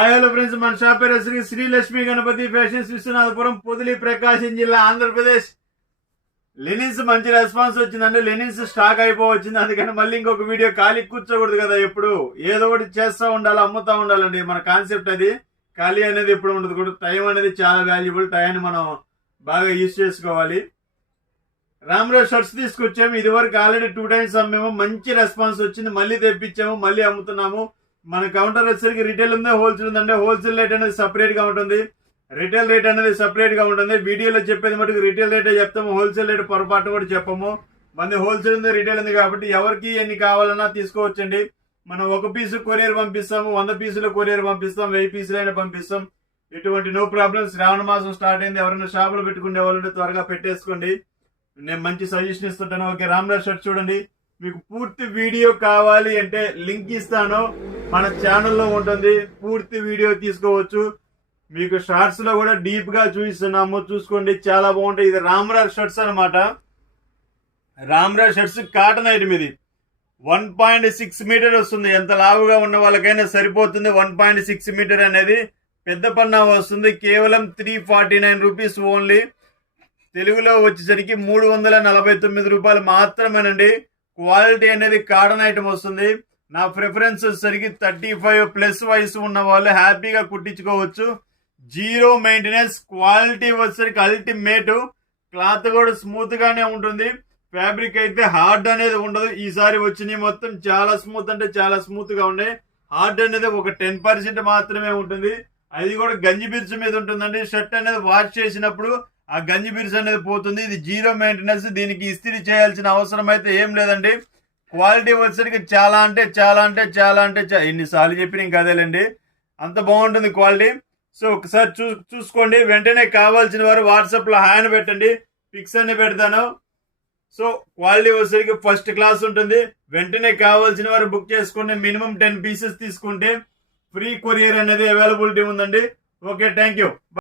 Hi hello friends, మన shop పేరు Shri Lakshmi Ganapathi fashions, Vishwanathapuram, Podili, Prakasam జిల్లా, ఆంధ్రప్రదేశ్. లెనిన్స్ మంచి రెస్పాన్స్ వచ్చిందండి. లెనిన్స్ స్టాక్ అయిపోవచ్చింది. అందుకని మళ్ళీ ఇంకొక వీడియో ఖాళీ కూర్చోకూడదు కదా, ఎప్పుడు ఏదో ఒకటి చేస్తూ ఉండాలి, అమ్ముతా ఉండాలండి. మన కాన్సెప్ట్ అది. ఖాళీ అనేది ఎప్పుడు ఉండదు కూడా. టైం అనేది చాలా వాల్యుబుల్. టైంని మనం బాగా యూజ్ చేసుకోవాలి. రామ్రాజ్ షర్ట్స్ తీసుకొచ్చాము. ఇది వరకు ఆల్రెడీ 2 times అమ్మాము. మంచి రెస్పాన్స్ వచ్చింది. మళ్ళీ తెప్పించాము, మళ్ళీ అమ్ముతున్నాము. మన కౌంటర్ వచ్చేసరికి రిటైల్ ఉంది, హోల్సేల్ ఉందంటే హోల్సేల్ రేట్ అనేది సపరేట్ గా ఉంటుంది, రిటైల్ రేట్ అనేది సపరేట్ గా ఉంటుంది. వీడియోలో చెప్పేది మటుకు రిటైల్ రేటే చెప్తాము, హోల్సేల్ రేట్ పొరపాటు కూడా చెప్పము. మన హోల్సేల్ ఉంది, రిటైల్ ఉంది కాబట్టి ఎవరికి ఎన్ని కావాలన్నా తీసుకోవచ్చండి. మనం 1 piece కొరియర్ పంపిస్తాము, 100 pieces కొరియర్ పంపిస్తాం, 1000 pieces అయినా పంపిస్తాం. ఎటువంటి నో ప్రాబ్లమ్. శ్రావణ మాసం స్టార్ట్ అయింది. ఎవరైనా షాపులో పెట్టుకునే వాళ్ళంటే త్వరగా పెట్టేసుకోండి. నేను మంచి సజెషన్ ఇస్తుంటాను. ఓకే, రామ్రాజ్ షర్ట్ చూడండి. మీకు పూర్తి వీడియో కావాలి అంటే లింక్ ఇస్తాను, మన ఛానల్లో ఉంటుంది. పూర్తి వీడియో తీసుకోవచ్చు. మీకు షార్ట్స్ లో కూడా డీప్ గా చూపిస్తున్నాము, చూసుకోండి. చాలా బాగుంటాయి. ఇది రామ్రాజ్ షర్ట్స్ అనమాట. Ramraj shirts cotton item. ఇది 1.6 మీటర్ వస్తుంది. ఎంత లావుగా ఉన్న వాళ్ళకైనా సరిపోతుంది. 1.6 మీటర్ అనేది పెద్ద పన్నా వస్తుంది. కేవలం 349 రూపీస్ ఓన్లీ. తెలుగులో వచ్చేసరికి 349 రూపాయలు మాత్రమేనండి. క్వాలిటీ అనేది కాటన్ ఐటమ్ వస్తుంది. నా ప్రిఫరెన్స్ వచ్చేసరికి 35+ వయసు ఉన్న వాళ్ళు హ్యాపీగా కుట్టించుకోవచ్చు. 0 మెయింటెనెన్స్. క్వాలిటీ వచ్చేసరికి అల్టిమేట్. క్లాత్ కూడా స్మూత్ గానే ఉంటుంది. ఫ్యాబ్రిక్ అయితే హార్డ్ అనేది ఉండదు. ఈసారి వచ్చినాయి మొత్తం చాలా స్మూత్, అంటే చాలా స్మూత్ గా ఉండే. హార్డ్ అనేది ఒక 10% మాత్రమే ఉంటుంది. అది కూడా గంజి బిర్చు మీద ఉంటుందండి. షర్ట్ అనేది వాష్ చేసినప్పుడు ఆ గంజి బిర్చు అనేది పోతుంది. ఇది 0 మెయింటెనెన్స్. దీనికి ఇస్త్రీ చేయాల్సిన అవసరం అయితే ఏం లేదండి. క్వాలిటీ వచ్చేసరికి చాలా అంటే చాలా అంటే చాలా అంటే ఎన్నిసార్లు చెప్పిన ఇంకా అదేలేండి, అంత బాగుంటుంది క్వాలిటీ. సో ఒకసారి చూసుకోండి. వెంటనే కావాల్సిన వారు వాట్సాప్ లో హ్యాండ్ పెట్టండి, పిక్స్ అన్ని పెడతాను. సో క్వాలిటీ వచ్చేసరికి ఫస్ట్ క్లాస్ ఉంటుంది. వెంటనే కావాల్సిన వారు బుక్ చేసుకోండి. మినిమం 10 pieces తీసుకుంటే ఫ్రీ కొరియర్ అనేది అవైలబిలిటీ ఉందండి. Okay, thank you.